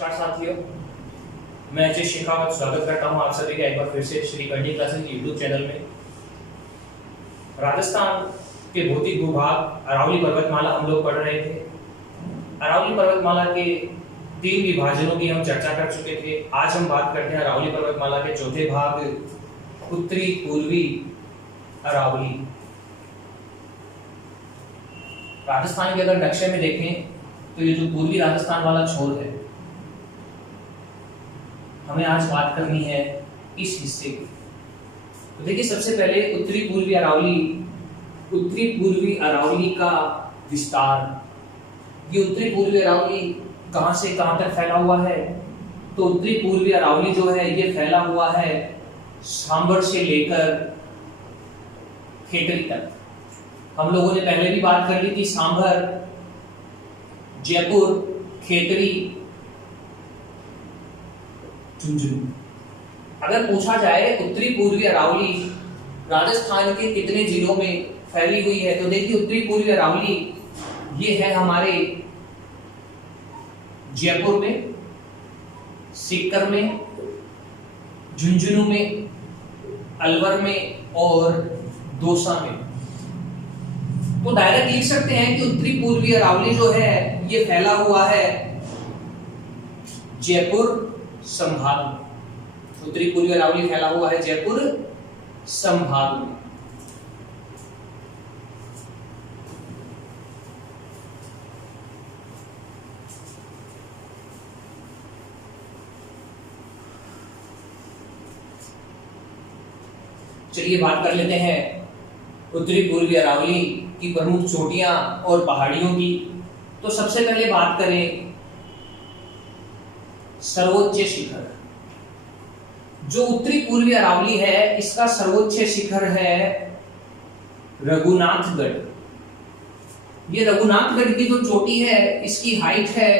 नमस्कार साथियों, मैं अजय शेखावत स्वागत करता हूं आप सभी का एक बार फिर से श्री कंडी क्लासेस यूट्यूब चैनल में। राजस्थान के भौतिक भूभाग अरावली पर्वतमाला हम लोग पढ़ रहे थे। अरावली पर्वतमाला के 3 विभाजनों की हम चर्चा कर चुके थे। आज हम बात करते हैं अरावली पर्वतमाला के चौथे भाग उत्तरी पूर्वी अरावली। राजस्थान के अगर नक्शे में देखें तो ये जो पूर्वी राजस्थान वाला छोर है, हमें आज बात करनी है इस हिस्से की। तो देखिए, सबसे पहले उत्तरी पूर्वी अरावली का विस्तार। ये उत्तरी पूर्वी अरावली कहां से कहां तक फैला हुआ है? तो उत्तरी पूर्वी अरावली जो है ये फैला हुआ है सांभर से लेकर खेतरी तक। हम लोगों ने पहले भी बात कर ली थी, सांभर, जयपुर, खेतरी, झुंझुनू। अगर पूछा जाए उत्तरी पूर्वी अरावली राजस्थान के कितने जिलों में फैली हुई है, तो देखिए उत्तरी पूर्वी अरावली ये है हमारे जयपुर में, सीकर में, झुंझुनू में, अलवर में और दौसा में। तो डायरेक्ट लिख सकते हैं कि उत्तरी पूर्वी अरावली जो है ये फैला हुआ है जयपुर संभाग में। उत्तरी पूर्वी अरावली फैला हुआ है जयपुर संभाग में। चलिए बात कर लेते हैं उत्तरी पूर्वी अरावली की प्रमुख चोटियां और पहाड़ियों की। तो सबसे पहले बात करें सर्वोच्च शिखर। जो उत्तरी पूर्वी अरावली है इसका सर्वोच्च शिखर है रघुनाथगढ़। ये रघुनाथगढ़ की जो चोटी है इसकी हाइट है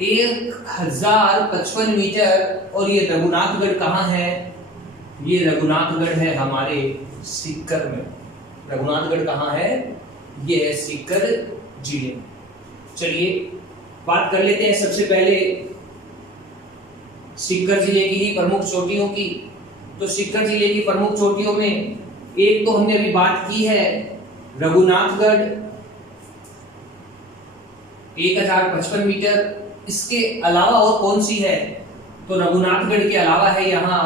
1055 मीटर। और ये रघुनाथगढ़ कहाँ है? ये रघुनाथगढ़ है हमारे सीकर में। रघुनाथगढ़ कहाँ है? ये है सीकर जिले में। चलिए बात कर लेते हैं सबसे पहले सीकर जिले की ही प्रमुख चोटियों की। तो सीकर जिले की प्रमुख चोटियों में एक तो हमने अभी बात की है रघुनाथगढ़ 1055 मीटर। इसके अलावा और कौन सी है? तो रघुनाथगढ़ के अलावा है यहाँ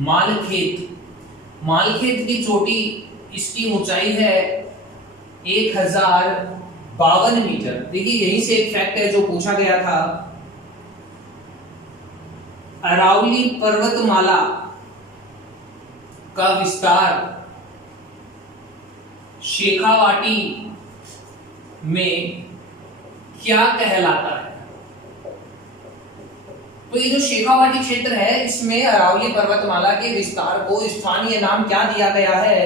मालखेत। मालखेत की चोटी, इसकी ऊंचाई है 1052 मीटर। देखिए यहीं से एक फैक्ट है जो पूछा गया था, अरावली पर्वतमाला का विस्तार शेखावाटी में क्या कहलाता है? तो ये जो शेखावाटी क्षेत्र है इसमें अरावली पर्वतमाला के विस्तार को स्थानीय नाम क्या दिया गया है?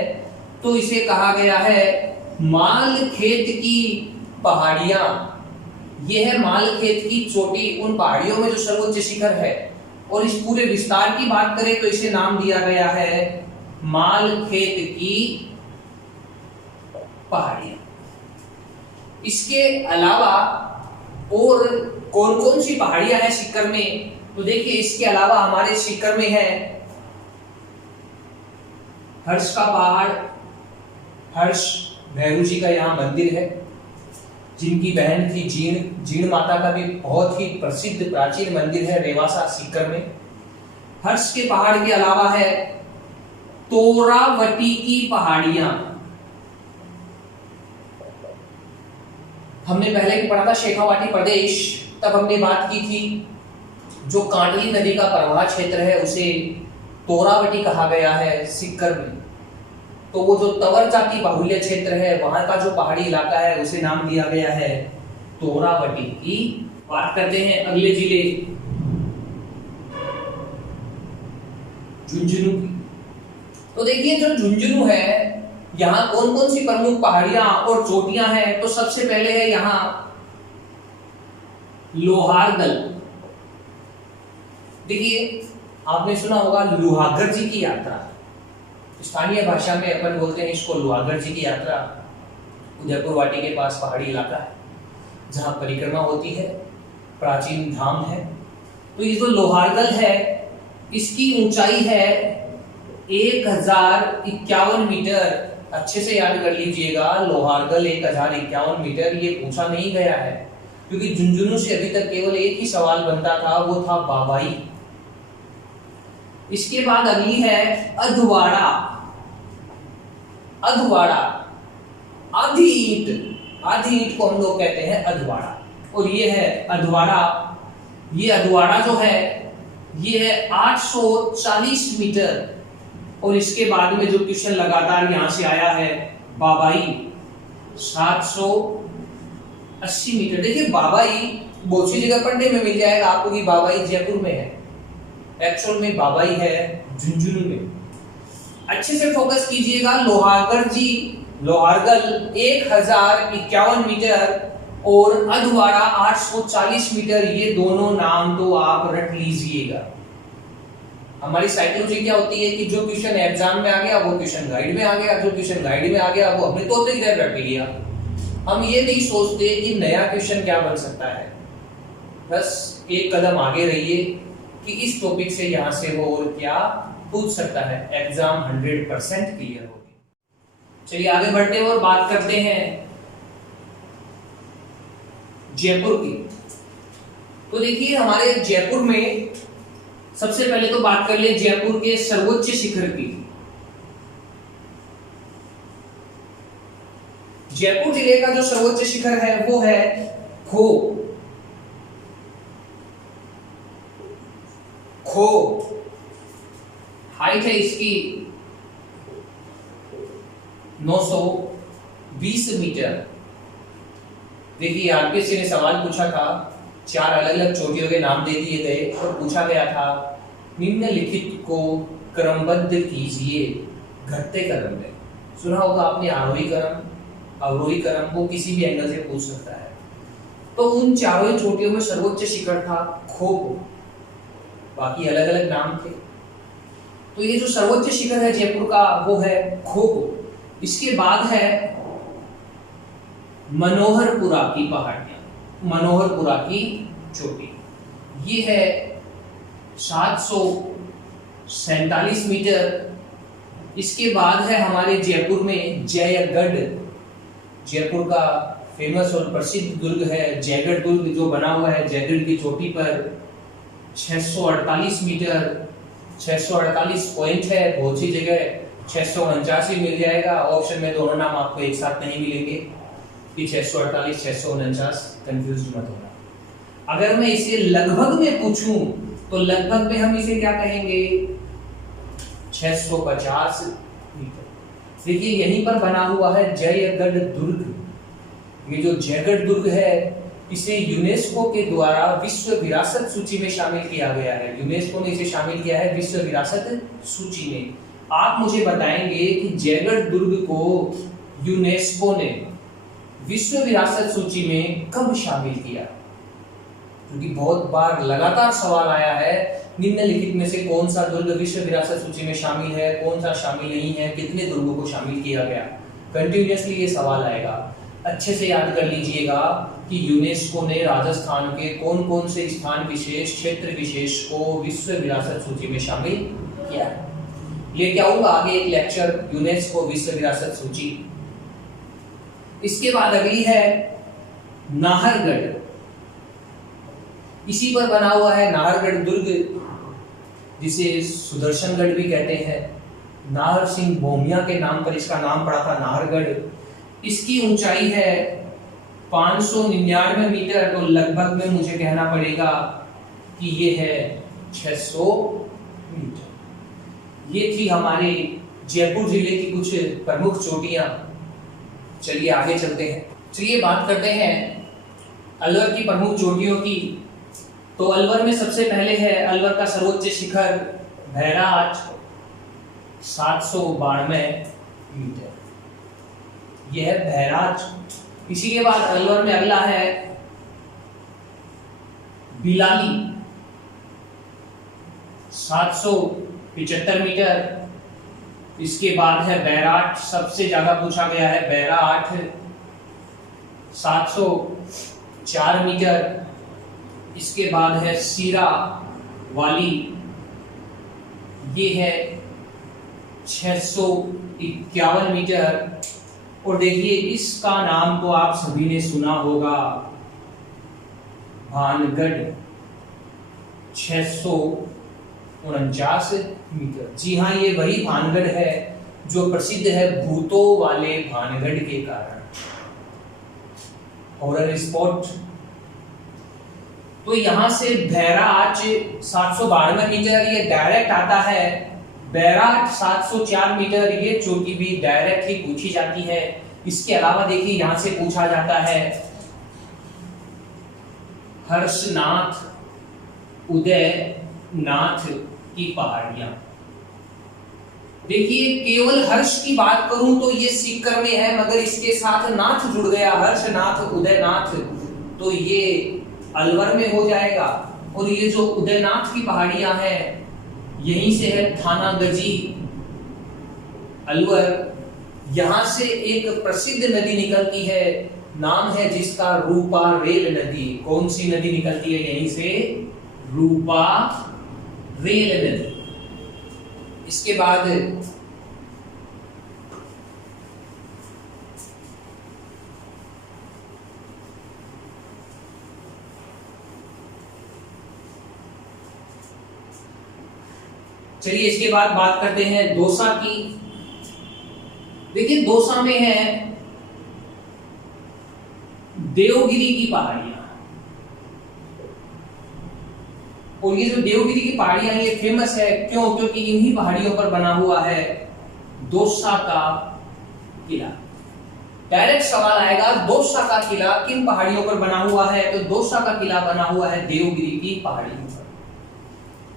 तो इसे कहा गया है मालखेत की पहाड़ियां। यह है मालखेत की चोटी, उन पहाड़ियों में जो सर्वोच्च शिखर है। और इस पूरे विस्तार की बात करें तो इसे नाम दिया गया है मालखेत की पहाड़ियां। इसके अलावा और कौन कौन सी पहाड़ियां हैं सीकर में? तो देखिए इसके अलावा हमारे सीकर में है हर्ष का पहाड़। हर्ष भैरू जी का यहाँ मंदिर है, जिनकी बहन थी जीण माता का भी बहुत ही प्रसिद्ध प्राचीन मंदिर है रेवासा सीकर में। हर्ष के पहाड़ के अलावा है तोरावटी की पहाड़ियां। हमने पहले भी पढ़ा था शेखावाटी प्रदेश, तब हमने बात की थी जो कांडली नदी का प्रवाह क्षेत्र है उसे तोरावटी कहा गया है सीकर में। तो वो जो तवर जाति बाहुल्य क्षेत्र है वहां का जो पहाड़ी इलाका है उसे नाम दिया गया है तोरावटी की। बात करते हैं अगले जिले झुंझुनू की। तो देखिए जो झुंझुनू है यहाँ कौन कौन सी प्रमुख पहाड़ियां और चोटियां हैं? तो सबसे पहले है यहाँ लोहारदल। देखिए आपने सुना होगा लोहागढ़ जी की यात्रा, स्थानीय भाषा में अपन बोलते हैं इसको लोहागढ़ जी की यात्रा। उदयपुर वाटी के पास पहाड़ी इलाका है जहां परिक्रमा होती है प्राचीन धाम है। तो ये जो लोहारगल है इसकी ऊंचाई है 1051 मीटर। अच्छे से याद कर लीजिएगा, लोहारगल 1051 मीटर, ये पूछा नहीं गया है क्योंकि झुंझुनू से अभी तक केवल एक ही सवाल बनता था, वो था बाबाई। इसके बाद अगली है अधवाड़ा। अधवाड़ा आधी ईंट को हम लोग कहते हैं अधवाड़ा। और ये है अधवाड़ा। ये अधवाड़ा जो है ये है 840 मीटर। और इसके बाद में जो क्वेश्चन लगातार यहां से आया है बाबाई 780 मीटर। देखिए बाबाई बहुत सी जगह पढ़ने में मिल जाएगा आपको कि बाबाई जयपुर में है, एक्चुअल में बाबाई है झुंझुनू में। अच्छे से फोकस कीजिएगा। लोहारगल 1051 मीटर और अधवाड़ा 840 मीटर, ये दोनों नाम तो आप रट लीजिएगा। हमारी साइकोलॉजी क्या होती है कि जो क्वेश्चन एग्जाम में आ गया वो क्वेश्चन गाइड में आ गया, जो क्वेश्चन गाइड में आ गया वो अपने तौर तरीके रट लिया। हम ये नहीं सोचते कि नया क्वेश्चन क्या बन सकता है। बस एक कदम आगे रहिए कि इस टॉपिक से यहां से वो और क्या पूछ सकता है। एग्जाम 100% क्लियर होगी। चलिए आगे बढ़ते हैं और बात करते हैं जयपुर की। तो देखिए हमारे जयपुर में सबसे पहले तो बात कर ले जयपुर के सर्वोच्च शिखर की। जयपुर जिले का जो सर्वोच्च शिखर है वो है खो। हाइट है इसकी 920 मीटर। देखिए आरपीएससी ने सवाल पूछा था, 4 अलग अलग चोटियों के नाम दे दिए गए और पूछा गया था निम्नलिखित को क्रमबद्ध कीजिए घटते क्रम में। सुना होगा आपने आरोही क्रम, अवरोही क्रम, वो किसी भी एंगल से पूछ सकता है। तो उन चारों ही चोटियों में सर्वोच्च शिखर था खो। बाकी अलग अलग नाम थे। तो ये जो सर्वोच्च शिखर है जयपुर का वो है खो। इसके बाद है मनोहरपुरा की पहाड़ियां, मनोहरपुरा की चोटी। ये है 747 मीटर। इसके बाद है हमारे जयपुर में जयगढ़। जयपुर का फेमस और प्रसिद्ध दुर्ग है जयगढ़ दुर्ग, जो बना हुआ है जयगढ़ की चोटी पर। 648 मीटर, 648 पॉइंट है। बहुत सी जगह 649 मिल जाएगा। ऑप्शन में दोनों नाम आपको एक साथ नहीं मिलेंगे कि 648 649, कंफ्यूज मत होना। अगर मैं इसे लगभग में पूछूं तो लगभग में हम इसे क्या कहेंगे 650 मीटर। देखिए यहीं पर बना हुआ है जयगढ़ दुर्ग। ये जो जयगढ़ दुर्ग है इसे यूनेस्को के द्वारा विश्व विरासत सूची में शामिल किया गया है। यूनेस्को ने इसे शामिल किया है विश्व विरासत सूची में। आप मुझे बताएंगे कि जयगढ़ दुर्ग को यूनेस्को ने विश्व विरासत सूची में कब शामिल किया? क्योंकि बहुत बार लगातार सवाल आया है निम्नलिखित में से कौन सा दुर्ग विश्व विरासत सूची में शामिल है, कौन सा शामिल नहीं है, कितने दुर्गों को शामिल किया गया। कंटिन्यूअसली ये सवाल आएगा। अच्छे से याद कर लीजिएगा कि यूनेस्को ने राजस्थान के कौन कौन से स्थान विशेष, क्षेत्र विशेष को विश्व विरासत सूची में शामिल किया है। लेके आऊंगा आगे एक लेक्चर यूनेस्को विश्व विरासत सूची। इसके बाद अगली है नाहरगढ़। इसी पर बना हुआ है नाहरगढ़ दुर्ग, जिसे सुदर्शनगढ़ भी कहते हैं। नाहर सिंह भोमिया के नाम पर इसका नाम पड़ा था नाहरगढ़। इसकी ऊंचाई है 599 मीटर। तो लगभग में मुझे कहना पड़ेगा कि ये है 600 मीटर। ये थी हमारे जयपुर जिले की कुछ प्रमुख चोटियां। चलिए आगे चलते हैं। चलिए बात करते हैं अलवर की प्रमुख चोटियों की। तो अलवर में सबसे पहले है अलवर का सर्वोच्च शिखर भैराट 792 मीटर। यह है भैराट। इसी के बाद अलवर में अगला है बिलाली 775 मीटर। इसके बाद है बैराट, सबसे ज्यादा पूछा गया है बैराट 704 मीटर। इसके बाद है सीरा वाली, ये है 651 मीटर। और देखिए इसका नाम तो आप सभी ने सुना होगा, भानगढ़ 649 मीटर। जी हाँ, ये वही भानगढ़ है जो प्रसिद्ध है भूतों वाले भानगढ़ के कारण, हॉरर स्पॉट। तो यहां से बैराज 792 मीटर, ये डायरेक्ट आता है। बैराज 704 मीटर, ये चोटी भी डायरेक्ट ही पूछी जाती है। इसके अलावा देखिए यहां से पूछा जाता है हर्षनाथ, उदयनाथ की पहाड़ियां। देखिए केवल हर्ष की बात करूं तो ये सीकर में है, मगर इसके साथ नाथ जुड़ गया, हर्षनाथ उदयनाथ, तो ये अलवर में हो जाएगा। और ये जो उदयनाथ की पहाड़ियां हैं, यहीं से है थानागजी, अलवर। यहां से एक प्रसिद्ध नदी निकलती है, नाम है जिसका रूपा रेल नदी। कौन सी नदी निकलती है यहीं से? रूपा रेल नदी। इसके बाद चलिए इसके बाद बात करते हैं दौसा की। देखिए दौसा में है देवगिरी की पहाड़ियां, और ये जो देवगिरी की पहाड़ियां ये फेमस है क्यों? क्योंकि इन्हीं पहाड़ियों पर बना हुआ है दौसा का किला। डायरेक्ट सवाल आएगा, दौसा का किला किन पहाड़ियों पर बना हुआ है? तो दौसा का किला बना हुआ है देवगिरी की पहाड़ियों पर।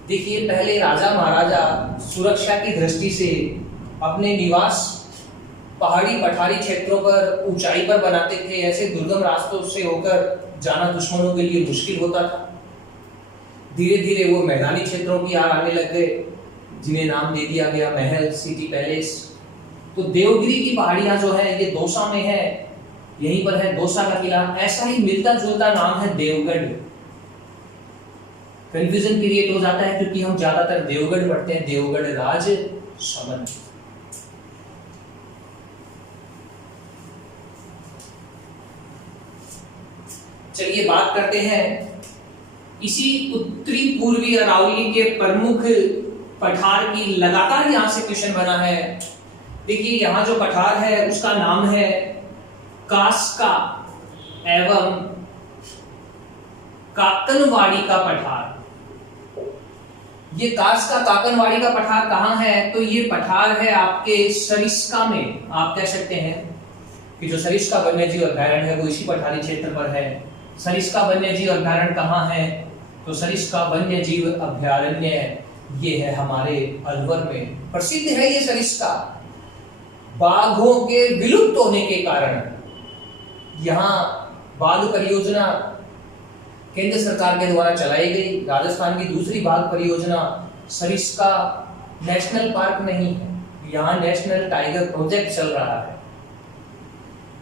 देखिए पहले राजा महाराजा सुरक्षा की दृष्टि से अपने निवास पहाड़ी पठारी क्षेत्रों पर, ऊंचाई पर बनाते थे। ऐसे दुर्गम रास्तों से होकर जाना दुश्मनों के लिए मुश्किल होता था। धीरे धीरे वो मैदानी क्षेत्रों की ओर आने लग गए, जिन्हें नाम दे दिया गया महल, सिटी पैलेस। तो देवगिरी की पहाड़ियां जो है ये दौसा में है, यहीं पर है दौसा का किला। ऐसा ही मिलता जुलता नाम है देवगढ़। कंफ्यूजन क्रिएट हो जाता है क्योंकि हम ज्यादातर देवगढ़ पढ़ते हैं, देवगढ़ राज समन। चलिए बात करते हैं इसी उत्तरी पूर्वी अरावली के प्रमुख पठार की। लगातार यहां से क्वेश्चन बना है। देखिए यहां जो पठार है उसका नाम है कास्का एवं काकनवाड़ी का पठार। ये कास्का काकनवाड़ी का पठार कहां है? तो ये पठार है आपके सरिस्का में। आप कह सकते हैं कि जो सरिस्का वन्यजीव अभयारण्य है वो इसी पठारी क्षेत्र पर है। सरिस्का वन्यजीव अभयारण्य कहाँ है? तो सरिस्का वन्यजीव अभयारण्य ये है हमारे अलवर में। प्रसिद्ध है ये सरिस्का बाघों के विलुप्त होने के कारण। यहाँ बाघ परियोजना केंद्र सरकार के द्वारा चलाई गई। राजस्थान की दूसरी बाघ परियोजना सरिस्का नेशनल पार्क नहीं है, यहाँ नेशनल टाइगर प्रोजेक्ट चल रहा है।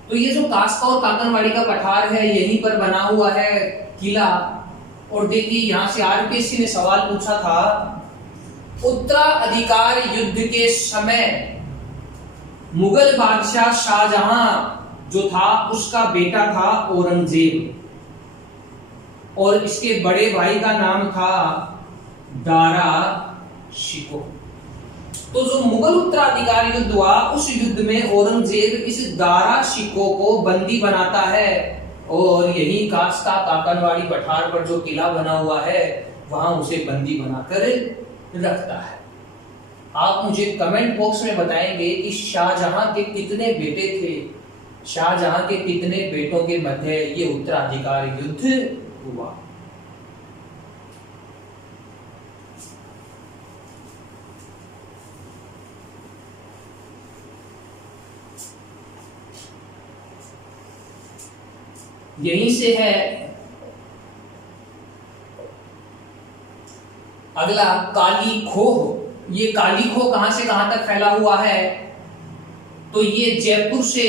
तो ये जो कास्का और काकनवाड़ी का पठार है यहीं पर बना हुआ है किला। और देखिए यहां से आरपीएससी ने सवाल पूछा था, उत्तराधिकार युद्ध के समय मुगल बादशाह शाहजहां जो था उसका बेटा था औरंगजेब, और इसके बड़े भाई का नाम था दारा शिकोह। तो जो मुगल उत्तराधिकार युद्ध हुआ उस युद्ध में औरंगजेब इस दारा शिकोह को बंदी बनाता है, और यही कास्का काकनवाड़ी पठार पर जो किला बना हुआ है वहां उसे बंदी बनाकर रखता है। आप मुझे कमेंट बॉक्स में बताएंगे कि शाहजहां के कितने बेटे थे, शाहजहां के कितने बेटों के मध्य ये उत्तराधिकार युद्ध हुआ। यहीं से है अगला काली खोह। ये काली खोह कहां से कहां तक फैला हुआ है? तो ये जयपुर से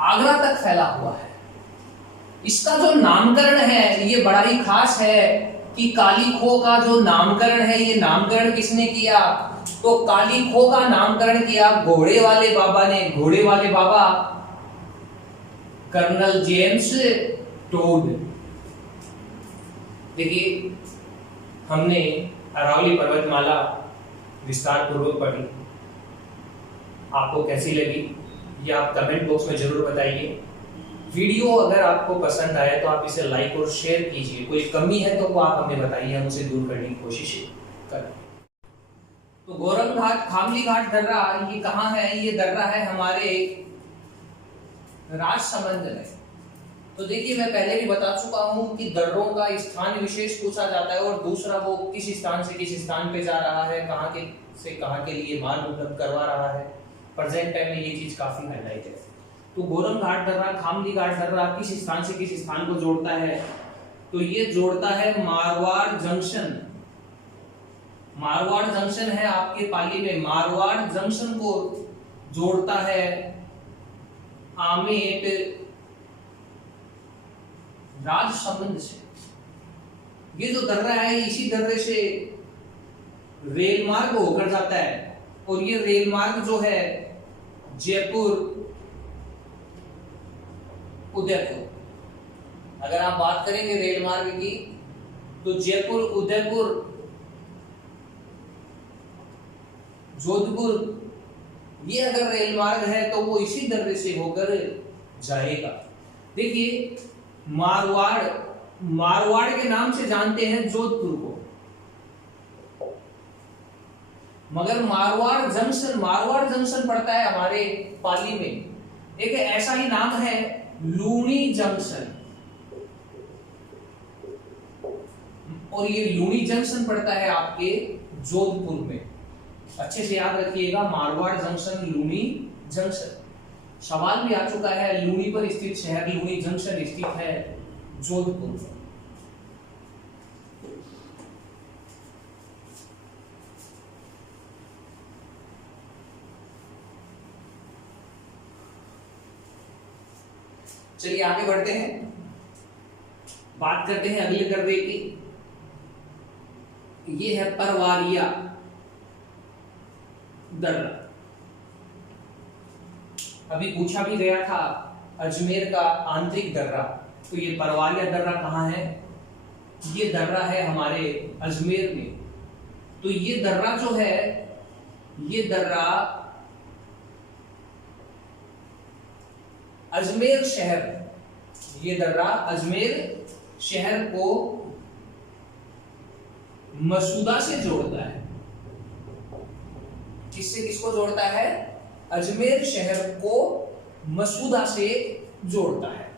आगरा तक फैला हुआ है। इसका जो नामकरण है ये बड़ा ही खास है कि काली खो का जो नामकरण है, ये नामकरण किसने किया? तो काली खो का नामकरण किया घोड़े वाले बाबा ने। घोड़े वाले बाबा कर्नल जेम्स टोड। देखिए, हमने अरावली पर्वतमाला विस्तार पूर्वक पढ़ी, आपको कैसी लगी ये आप कमेंट बॉक्स में जरूर बताइए। वीडियो अगर आपको पसंद आए तो आप इसे लाइक और शेयर कीजिए। कोई कमी है तो वो आप हमें बताइए, हम उसे दूर करने की कोशिश करें। तो गोरम घाट, खामली घाट दर्रा ये कहाँ है? ये दर्रा है हमारे राजसमंद में। तो देखिए, मैं पहले भी बता चुका हूं कि दर्रों का स्थान विशेष पूछा जाता है और दूसरा वो किस स्थान से किस स्थान पे जा रहा है, कहाँ के से कहाँ के लिए मार्ग उपलब्ध करवा रहा है। प्रेजेंट टाइम में ये चीज काफी हाईलाइट है। तो गोरम घाट दर्रा, खामली घाट दर्रा किस स्थान से किस स्थान को जोड़ता है? तो ये जोड़ता है मारवाड़ जंक्शन। मारवाड़ जंक्शन है आपके पाली में, मारवाड़ जंक्शन को जोड़ता है आमेट राजसमंद से। ये जो दर्रा है इसी दर्रे से रेल मार्ग होकर जाता है और ये रेल मार्ग जो है जयपुर उदयपुर, अगर आप बात करेंगे रेल मार्ग की तो जयपुर उदयपुर जोधपुर ये अगर रेल मार्ग है तो वो इसी दर्रे से होकर जाएगा। देखिए, मारवाड़ के नाम से जानते हैं जोधपुर को, मगर मारवाड़ जंक्शन पड़ता है हमारे पाली में। एक ऐसा ही नाम है लूणी जंक्शन, और ये लूणी जंक्शन पड़ता है आपके जोधपुर में। अच्छे से याद रखिएगा, मारवाड़ जंक्शन, लूणी जंक्शन। सवाल भी आ चुका है, लूणी पर स्थित शहर लूणी जंक्शन स्थित है जोधपुर में। चलिए आगे बढ़ते हैं, बात करते हैं अगले दर्रे की। ये है परवारिया दर्रा। अभी पूछा भी गया था अजमेर का आंतरिक दर्रा, तो ये परवारिया दर्रा कहाँ है? ये दर्रा है हमारे अजमेर में। तो ये दर्रा जो है, ये दर्रा अजमेर शहर, ये दर्रा अजमेर शहर को मसूदा से जोड़ता है। किससे किसको जोड़ता है? अजमेर शहर को मसूदा से जोड़ता है।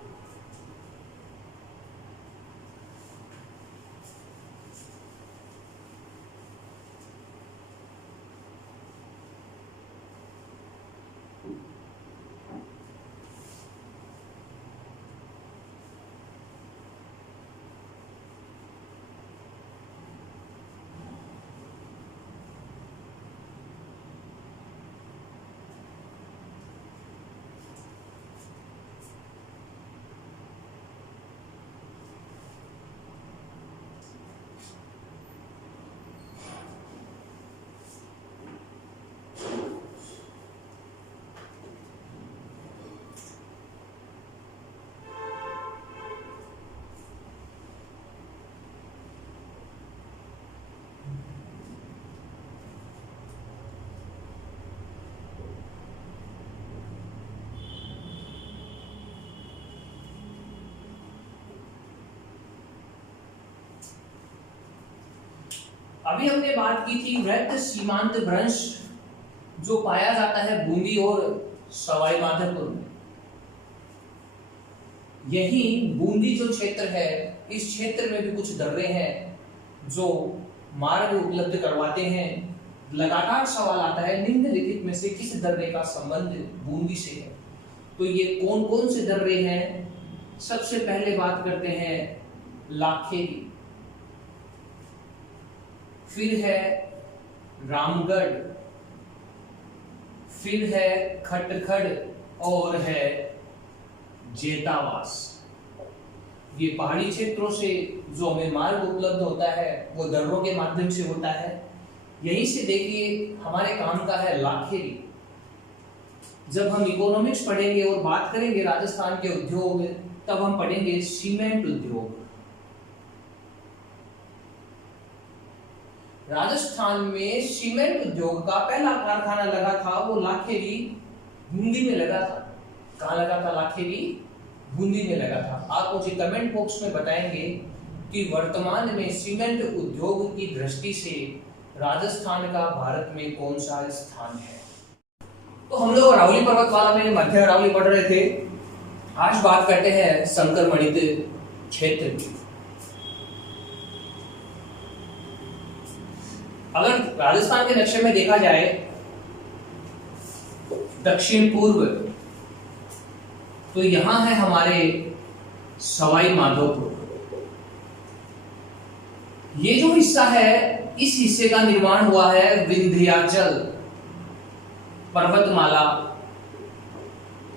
अभी हमने बात की थी वृत्त सीमांत भ्रंश जो पाया जाता है बूंदी और सवाई माधोपुर में। यही बूंदी जो क्षेत्र है, इस क्षेत्र में भी कुछ दर्रे हैं जो मार्ग उपलब्ध करवाते हैं। लगातार सवाल आता है निम्नलिखित में से किस दर्रे का संबंध बूंदी से है? तो ये कौन कौन से दर्रे हैं? सबसे पहले बात करते हैं लाखे की, फिर है रामगढ़, फिर है खटखड़ और है जेतावास। ये पहाड़ी क्षेत्रों से जो हमें मार्ग उपलब्ध होता है वो दर्रों के माध्यम से होता है। यहीं से देखिए हमारे काम का है लाखेरी। जब हम इकोनॉमिक्स पढ़ेंगे और बात करेंगे राजस्थान के उद्योग, तब हम पढ़ेंगे सीमेंट उद्योग। राजस्थान में सीमेंट उद्योग का पहला कारखाना लगा था, वो लाखेरी बूंदी में लगा था। कहाँ लगा था? लाखेरी बूंदी में लगा था। आप मुझे कमेंट बॉक्स में बताएंगे कि वर्तमान में सीमेंट उद्योग की दृष्टि से राजस्थान का भारत में कौन सा स्थान है। तो हम लोग अरावली पर्वतमाला में मध्य अरावली पढ़ रहे थे। आज बात करते हैं संकरमणित क्षेत्र की। अगर राजस्थान के नक्शे में देखा जाए दक्षिण पूर्व, तो यहां है हमारे सवाई माधोपुर। ये जो हिस्सा है, इस हिस्से का निर्माण हुआ है विंध्याचल पर्वतमाला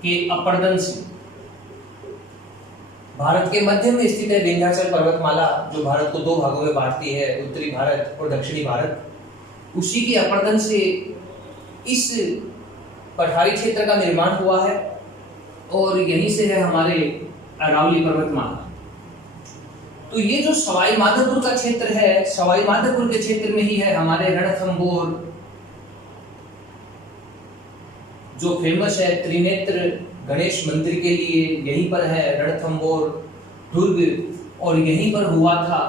के अपर्दन से। भारत के मध्य में स्थित है विंध्याचल पर्वतमाला, जो भारत को दो भागों में बांटती है, उत्तरी भारत और दक्षिणी भारत। उसी के अपर्दन से इस पठारी क्षेत्र का निर्माण हुआ है और यहीं से है हमारे अरावली पर्वतमाला। तो ये जो सवाई माधोपुर का क्षेत्र है, सवाई माधोपुर के क्षेत्र में ही है हमारे रणथंभौर, जो फेमस है त्रिनेत्र गणेश मंदिर के लिए। यहीं पर है रणथंभौर दुर्ग और यहीं पर हुआ था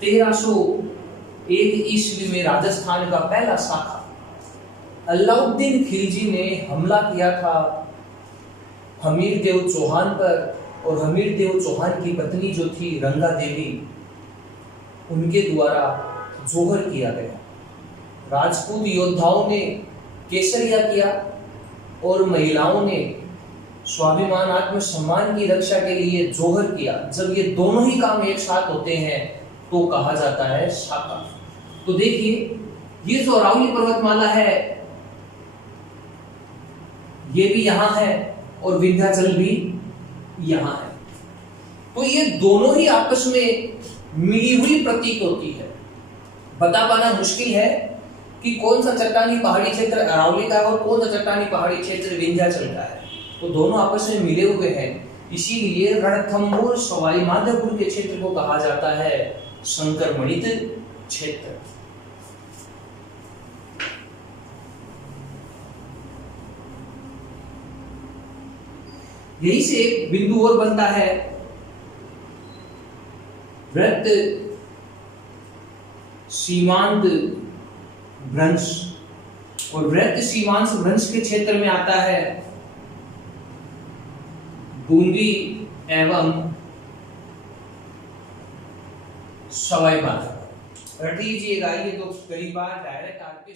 1301 ईस्वी में राजस्थान का पहला शाखा। अलाउद्दीन खिलजी ने हमला किया था हमीर देव चौहान पर, और हमीर देव चौहान की पत्नी जो थी रंगा देवी, उनके द्वारा जोहर किया गया। राजपूत योद्धाओं ने केसरिया किया और महिलाओं ने स्वाभिमान आत्मसम्मान की रक्षा के लिए जोहर किया। जब ये दोनों ही काम एक साथ होते हैं तो कहा जाता है शाका। तो देखिए ये जो अरावली पर्वतमाला है ये भी यहां है और विंध्याचल भी यहां है। तो ये दोनों ही आपस में मिली हुई प्रतीत होती है। बता पाना मुश्किल है कि कौन सा चट्टानी पहाड़ी क्षेत्र अरावली का है और कौन सा चट्टानी पहाड़ी क्षेत्र विंध्याचल का है। तो दोनों आपस में मिले हुए हैं, इसीलिए रणथंभौर सवाई माधोपुर के क्षेत्र को कहा जाता है संकरमणित क्षेत्र। यही से एक बिंदु और बनता है वृत्त सीमांत भ्रंश, और वृत्त सीमांत भ्रंश के क्षेत्र में आता है बूंदी एवं सवाई माधोपुर। रट लीजिएगा, ये तो कई बार डायरेक्ट आपके